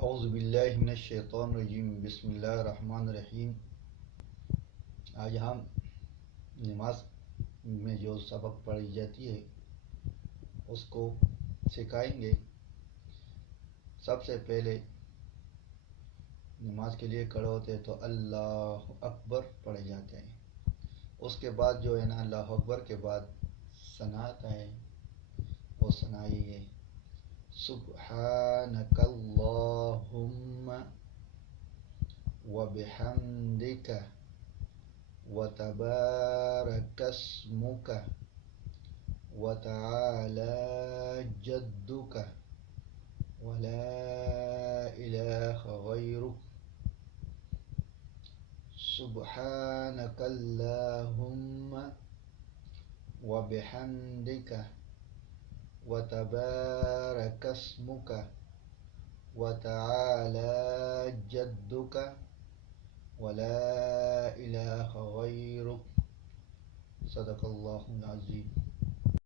औज़ु बिल्लाहि मिनश शैतानिर रजीम बिस्मिल्लाहिर रहमानिर रहीम। आज हम नमाज में जो सबक पढ़ी जाती है उसको सिखाएंगे। सबसे पहले नमाज के लिए खड़े होते हैं तो अल्लाह अकबर पढ़े जाते हैं। उसके बाद जो है ना, अल्लाह अकबर के बाद सना आता है, वो सना ही है सुब्हानकल्लाहुम्मा व बिहम्दिका व तबारकस्मुका व तआला जद्दुका व ला इलाहा गैरुक सुब्हानकल्लाहुम्मा व बिहम्दिका व तबारकस्मुका व तआला जद्दुका व ला इलाहा गैरुक। सदक़ल्लाहुल अज़ीम।